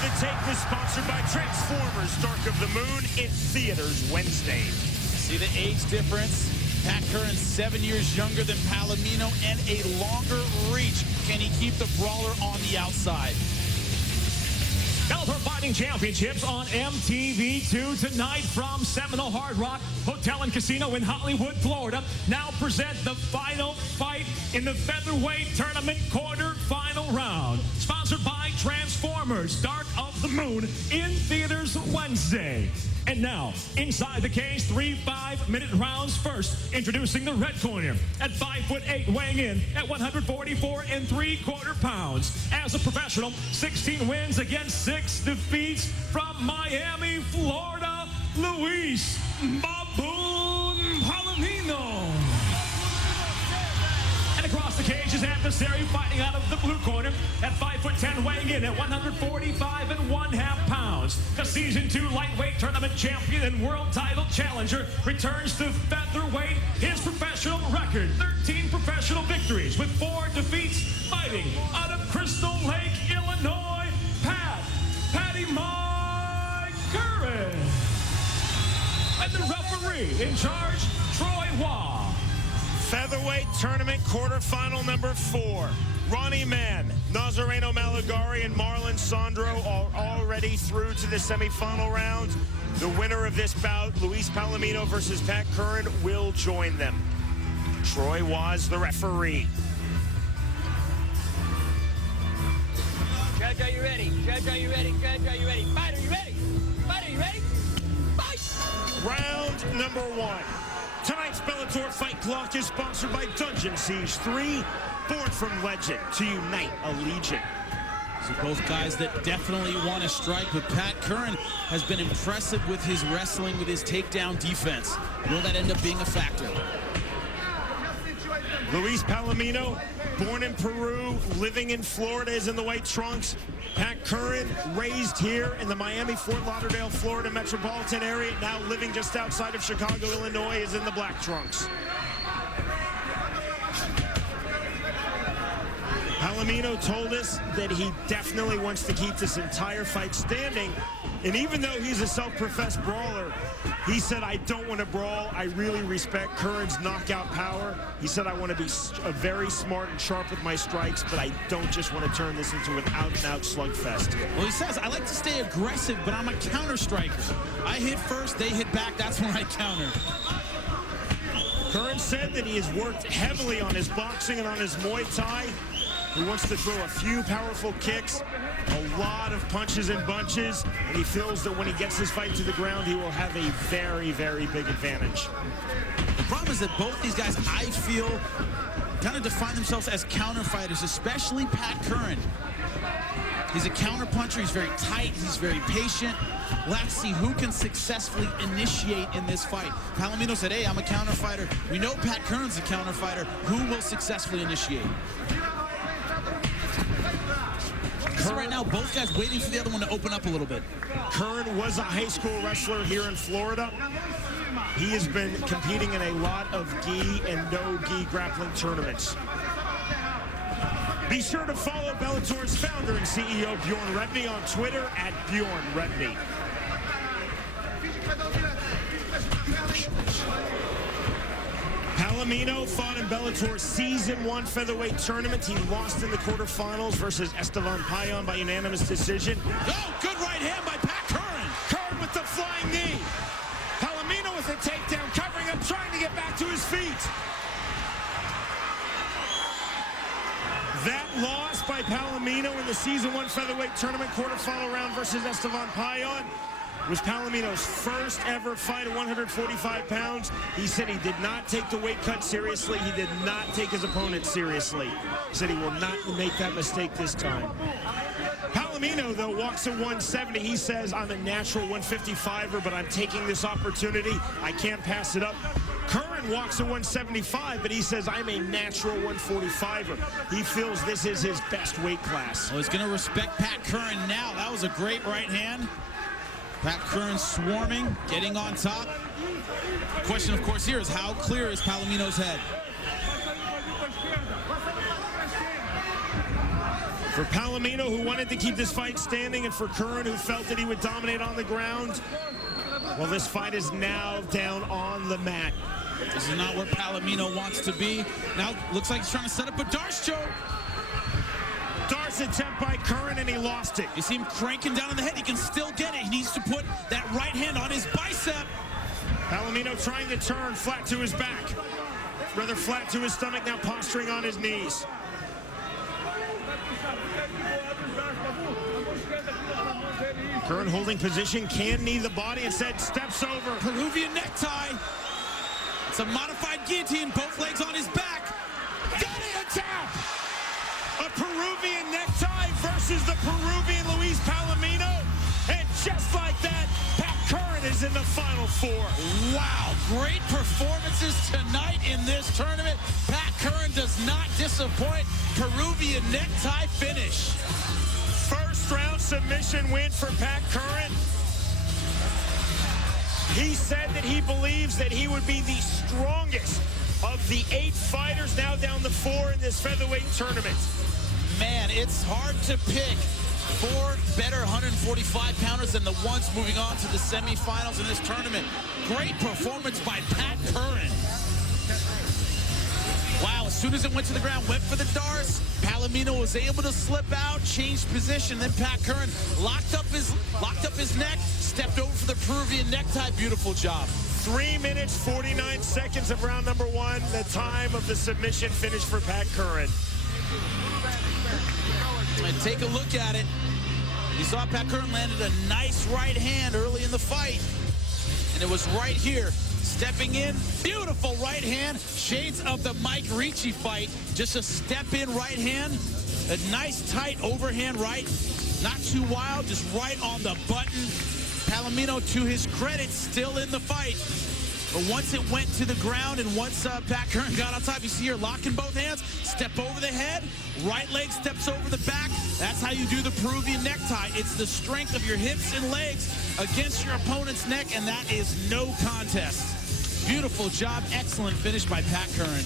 The Take was sponsored by Transformers Dark of the Moon in theaters Wednesday. See the age difference? Pat Curran 7 years younger than Palomino and a longer reach. Can he keep the brawler on the outside? Bellator Fighting Championships on MTV2 tonight from Seminole Hard Rock Hotel and Casino in Hollywood, Florida. Now present the final fight in the featherweight tournament quarter-final round. Sponsored by Transformers Dark of the Moon in theaters Wednesday. And now, inside the cage, 3 5-minute rounds first. Introducing the red corner at 5'8", weighing in at 144 3/4 pounds. As a professional, 16 wins against 6 defeats from Miami, Florida, Luis Baboon Palomino. And across the cage, his adversary fighting out of the blue corner at 5'10", weighing in at 145 1/2 pounds. The Season 2 lightweight tournament champion and world title challenger returns to featherweight. His professional record, 13 professional victories with 4 defeats, fighting out of Crystal Lake, Illinois, Patty Mike Curran. And the referee in charge, Troy Waugh. Featherweight tournament quarterfinal number 4. Ronnie Mann, Nazareno Malagari, and Marlon Sandro are already through to the semifinal round. The winner of this bout, Luis Palomino versus Pat Curran, will join them. Troy was the referee. Judge, are you ready? Judge, are you ready? Judge, are you ready? Fight, are you ready? Fight, are you ready? Fight! Round number 1. Tonight's Bellator Fight Clock is sponsored by Dungeon Siege 3, born from legend to unite a legion. So both guys that definitely want to strike, but Pat Curran has been impressive with his wrestling, with his takedown defense. Will that end up being a factor? Luis Palomino, born in Peru, living in Florida, is in the white trunks. Pat Curran, raised here in the Miami, Fort Lauderdale, Florida metropolitan area, now living just outside of Chicago, Illinois, is in the black trunks. Palomino told us that he definitely wants to keep this entire fight standing. And even though he's a self-professed brawler, he said, I don't want to brawl. I really respect Curran's knockout power. He said, I want to be very smart and sharp with my strikes, but I don't just want to turn this into an out-and-out slugfest. Well, he says, I like to stay aggressive, but I'm a counter striker. I hit first, they hit back, that's when I counter. Curran said that he has worked heavily on his boxing and on his Muay Thai. He wants to throw a few powerful kicks, a lot of punches and bunches, and he feels that when he gets this fight to the ground, he will have a very, very big advantage. The problem is that both these guys, I feel, kind of define themselves as counter fighters, especially Pat Curran. He's a counter puncher, he's very tight, he's very patient. Let's see who can successfully initiate in this fight. Palomino said, hey, I'm a counter fighter. We know Pat Curran's a counter fighter. Who will successfully initiate? So right now, both guys waiting for the other one to open up a little bit. Curran was a high school wrestler here in Florida. He has been competing in a lot of gi and no-gi grappling tournaments. Be sure to follow Bellator's founder and CEO, Bjorn Rebney, on Twitter at Bjorn Rebney. Palomino fought in Bellator's Season 1 featherweight tournament. He lost in the quarterfinals versus Esteban Payan by unanimous decision. Oh, good right hand by Pat Curran. Curran with the flying knee. Palomino with a takedown, covering up, trying to get back to his feet. That loss by Palomino in the Season 1 featherweight tournament quarterfinal round versus Esteban Payan was Palomino's first ever fight at 145 pounds. He said he did not take the weight cut seriously. He did not take his opponent seriously. He said he will not make that mistake this time. Palomino, though, walks at 170. He says, I'm a natural 155er, but I'm taking this opportunity. I can't pass it up. Curran walks at 175, but he says, I'm a natural 145er. He feels this is his best weight class. Well, he's going to respect Pat Curran now. That was a great right hand. Pat Curran swarming, getting on top. The question, of course, here is how clear is Palomino's head? For Palomino, who wanted to keep this fight standing, and for Curran, who felt that he would dominate on the ground, well, this fight is now down on the mat. This is not where Palomino wants to be. Now, looks like he's trying to set up a Darce choke. Darce attempt by Curran, and he lost it. You see him cranking down on the head. He can still get it. He needs to put that right hand on his bicep. Palomino trying to turn flat to his back. Rather flat to his stomach, now posturing on his knees. Curran holding position, can knee the body, instead steps over. Peruvian necktie. It's a modified guillotine, both legs on his back. Daddy attack! A Peruvian necktie versus the Peruvian Luis Palomino. And just like that, Pat Curran is in the Final Four. Wow, great performances tonight in this tournament. Pat Curran does not disappoint. Peruvian necktie finish. First round submission win for Pat Curran. He said that he believes that he would be the strongest of the 8 fighters now down to 4 in this featherweight tournament. Man, it's hard to pick 4 better 145-pounders than the ones moving on to the semifinals in this tournament. Great performance by Pat Curran. Wow, as soon as it went to the ground, went for the Darce. Palomino was able to slip out, changed position. Then Pat Curran locked up his neck, stepped over for the Peruvian necktie. Beautiful job. 3 minutes, 49 seconds of round number 1. The time of the submission finish for Pat Curran. And take a look at it. You saw Pat Curran landed a nice right hand early in the fight. And it was right here. Stepping in, beautiful right hand. Shades of the Mike Ricci fight. Just a step-in right hand. A nice, tight overhand right. Not too wild, just right on the button. Palomino, to his credit, still in the fight. But once it went to the ground and once Pat Curran got on top, you see here locking both hands, step over the head, right leg steps over the back. That's how you do the Peruvian necktie. It's the strength of your hips and legs against your opponent's neck, and that is no contest. Beautiful job, excellent finish by Pat Curran.